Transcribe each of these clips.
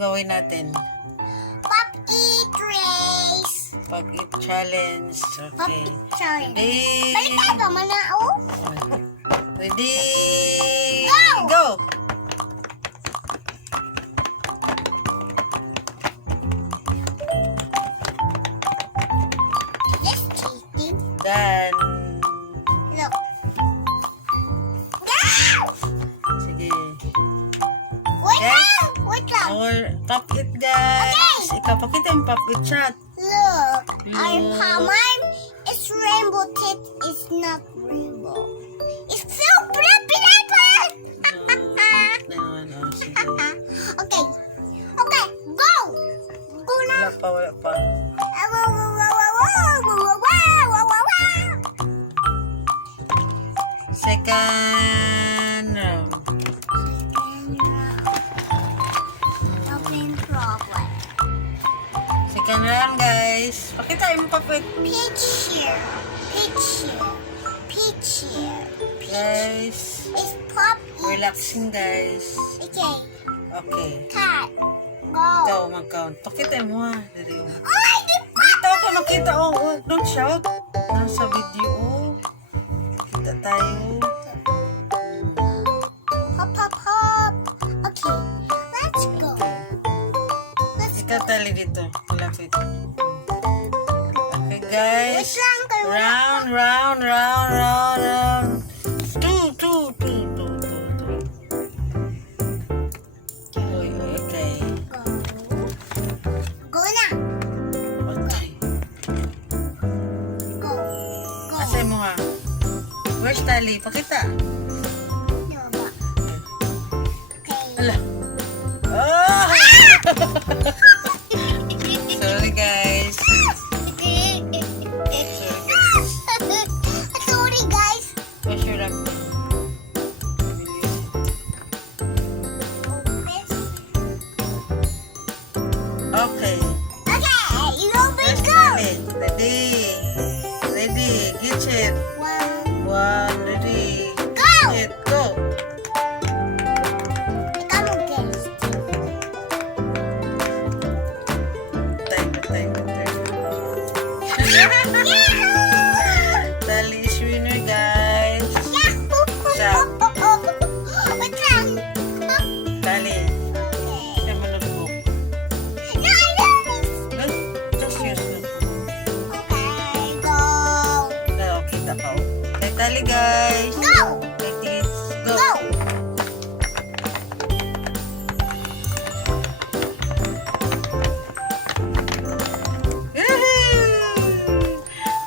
gawin natin? Pop-eat race. Pag-eat challenge. Okay. Challenge. Ready? Balik tayo ka, manao. Ready? Go! Go! This cheating. Done. Look. Go! Sige. Wait Yes. lang! Wait lang. Our pop-eat, guys. Ikaw, pakita yung pop-eat shot. Look. Look. Mine is rainbow. Titz is not rainbow. It's so pretty. No, sige. Okay. Okay. Go. Go na. Wala pa. Second round. Second round, guys. Pakita yung pop-eat. Peach here. Guys, It's pop. relaxing, guys. Okay. Okay. Cat. Go. Ikaw, mag-count. Pakita mo, ha. Dali yung... Ay, di pa. Dito ako makita. Oh, don't shout. Nasa video. Oh. Kita tayo. Hop, hop, hop. Okay. Let's go. Let's Ikaw, tali dito. Malapit. Okay, guys. Wait lang. Round. Two. Okay. Go na. Okay. Go. Asay mo nga. Where's tali? Pakita. Diba? Okay. Ala. Oh! Sorry, guys. Sorry, guys. Measure up. Okay. Okay, you open Let's go. do it. Ready. Get it. One, ready. Go. Get, go. Ikaw mo guess. Time. Tali is winner, guys. Wait lang. Tali. Okay. Siya mo notebook. Good. Just use notebook. Okay, go. Kita ka. Okay, tali, guys. Go. Okay, Titz. Go. Go.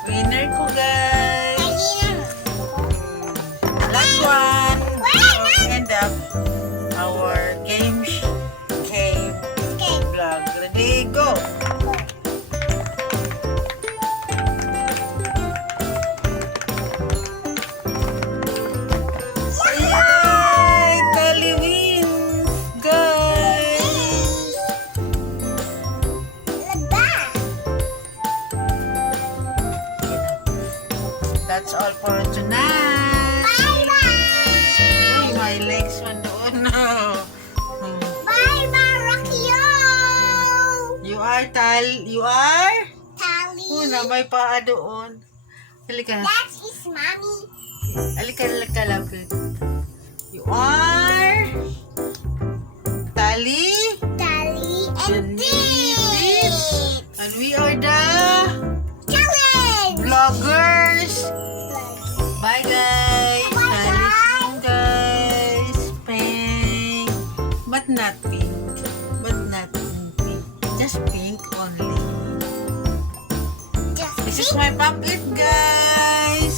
Winner ko, guys. Ayun. Last one. Wait. End up our game Okay. vlog. Ready, go. Yay! Tali wins, guys. Laba. That's all for tonight. Bye-bye. Uy, my legs went doon. Bye-bye, Rockyo. You are You are? Tally. Na may paa doon. Halika. That is mommy. Halika, lapit. You are? Tali? Tally And and Titz. And we are the Challenge. vloggers. Bye, guys. Bye-bye. Tali, guys. Pink. But not pink. Just pink only. Just This is my pop-it, guys.